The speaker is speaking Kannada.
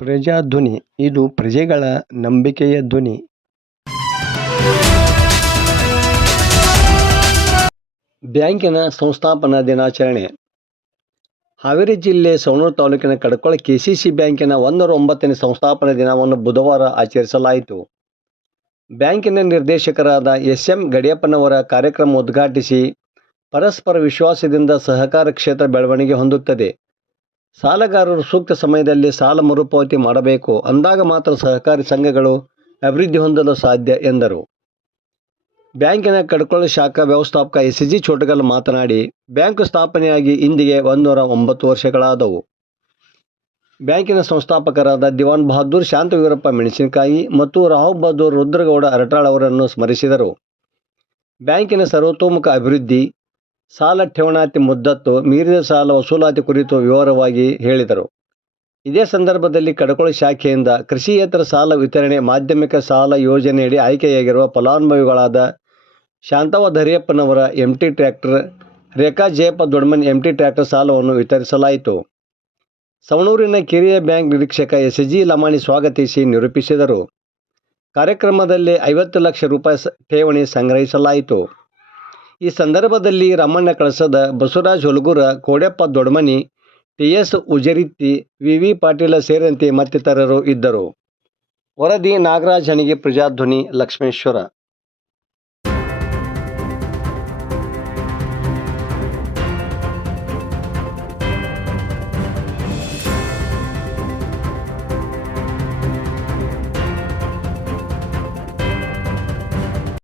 ಪ್ರಜಾಧ್ವನಿ ಇದು ಪ್ರಜೆಗಳ ನಂಬಿಕೆಯ ಧ್ವನಿ. ಬ್ಯಾಂಕಿನ ಸಂಸ್ಥಾಪನಾ ದಿನಾಚರಣೆ. ಹಾವೇರಿ ಜಿಲ್ಲೆ ಸವಣೂರು ತಾಲೂಕಿನ ಕಡಕೊಳ ಕೆಸಿಸಿ ಬ್ಯಾಂಕಿನ 109ನೇ ಸಂಸ್ಥಾಪನಾ ದಿನವನ್ನು ಬುಧವಾರ ಆಚರಿಸಲಾಯಿತು. ಬ್ಯಾಂಕಿನ ನಿರ್ದೇಶಕರಾದ ಎಸ್.ಎಂ. ಗಡಿಯಪ್ಪನವರ ಕಾರ್ಯಕ್ರಮ ಉದ್ಘಾಟಿಸಿ, ಪರಸ್ಪರ ವಿಶ್ವಾಸದಿಂದ ಸಹಕಾರ ಕ್ಷೇತ್ರ ಬೆಳವಣಿಗೆ ಹೊಂದುತ್ತದೆ. ಸಾಲಗಾರರು ಸೂಕ್ತ ಸಮಯದಲ್ಲಿ ಸಾಲ ಮರುಪಾವತಿ ಮಾಡಬೇಕು. ಅಂದಾಗ ಮಾತ್ರ ಸಹಕಾರಿ ಸಂಘಗಳು ಅಭಿವೃದ್ಧಿ ಹೊಂದಲು ಸಾಧ್ಯ ಎಂದರು. ಬ್ಯಾಂಕಿನ ಕಡಕೊಳ ಶಾಖಾ ವ್ಯವಸ್ಥಾಪಕ ಎಸ್.ಜಿ. ಚೋಟಗಲ್ ಮಾತನಾಡಿ, ಬ್ಯಾಂಕು ಸ್ಥಾಪನೆಯಾಗಿ ಇಂದಿಗೆ 109 ವರ್ಷಗಳಾದವು. ಬ್ಯಾಂಕಿನ ಸಂಸ್ಥಾಪಕರಾದ ದಿವಾನ್ ಬಹದ್ದೂರ್ ಶಾಂತವೀರಪ್ಪ ಮೆಣಸಿನಕಾಯಿ ಮತ್ತು ರಾವ್ ಬಹದ್ದೂರ್ ರುದ್ರಗೌಡ ಅರಟಾಳ್ ಅವರನ್ನು ಸ್ಮರಿಸಿದರು. ಬ್ಯಾಂಕಿನ ಸರ್ವತೋಮುಖ ಅಭಿವೃದ್ಧಿ, ಸಾಲ ಠೇವಣಾತಿ ಮುದ್ದತ್ತು, ಮೀರಿದ ಸಾಲ ವಸೂಲಾತಿ ಕುರಿತು ವಿವರವಾಗಿ ಹೇಳಿದರು. ಇದೇ ಸಂದರ್ಭದಲ್ಲಿ ಕಡಕೊಳ ಶಾಖೆಯಿಂದ ಕೃಷಿಯೇತರ ಸಾಲ ವಿತರಣೆ ಮಾಧ್ಯಮಿಕ ಸಾಲ ಯೋಜನೆಯಡಿ ಆಯ್ಕೆಯಾಗಿರುವ ಫಲಾನುಭವಿಗಳಾದ ಶಾಂತವ್ವ ಧರಿಯಪ್ಪನವರ ಎಂಟಿ ಟ್ರ್ಯಾಕ್ಟರ್, ರೇಖಾ ಜಯಪ್ಪ ದೊಡ್ಮನಿ ಎಂಟಿ ಟ್ರ್ಯಾಕ್ಟರ್ ಸಾಲವನ್ನು ವಿತರಿಸಲಾಯಿತು. ಸವಣೂರಿನ ಕಿರಿಯ ಬ್ಯಾಂಕ್ ನಿರೀಕ್ಷಕ ಎಸ್.ಜಿ. ಲಮಾಣಿ ಸ್ವಾಗತಿಸಿ ನಿರೂಪಿಸಿದರು. ಕಾರ್ಯಕ್ರಮದಲ್ಲಿ 50 ಲಕ್ಷ ರೂಪಾಯಿ ಠೇವಣಿ ಸಂಗ್ರಹಿಸಲಾಯಿತು. ಈ ಸಂದರ್ಭದಲ್ಲಿ ರಮಣ್ಣ ಕಳಸದ, ಬಸವರಾಜ ಹುಲಗೂರ, ಕೋಡ್ಯಪ್ಪ ದೊಡ್ಮನಿ, ಟಿ.ಎಸ್. ಉಜರಿತ್ತಿ, ವಿ. ಪಾಟೀಲ ಸೇರಿದಂತೆ ಮತ್ತಿತರರು ಇದ್ದರು. ವರದಿ ನಾಗರಾಜ ಹಣಿಗೆ, ಪ್ರಜಾಧ್ವನಿ, ಲಕ್ಷ್ಮೇಶ್ವರ.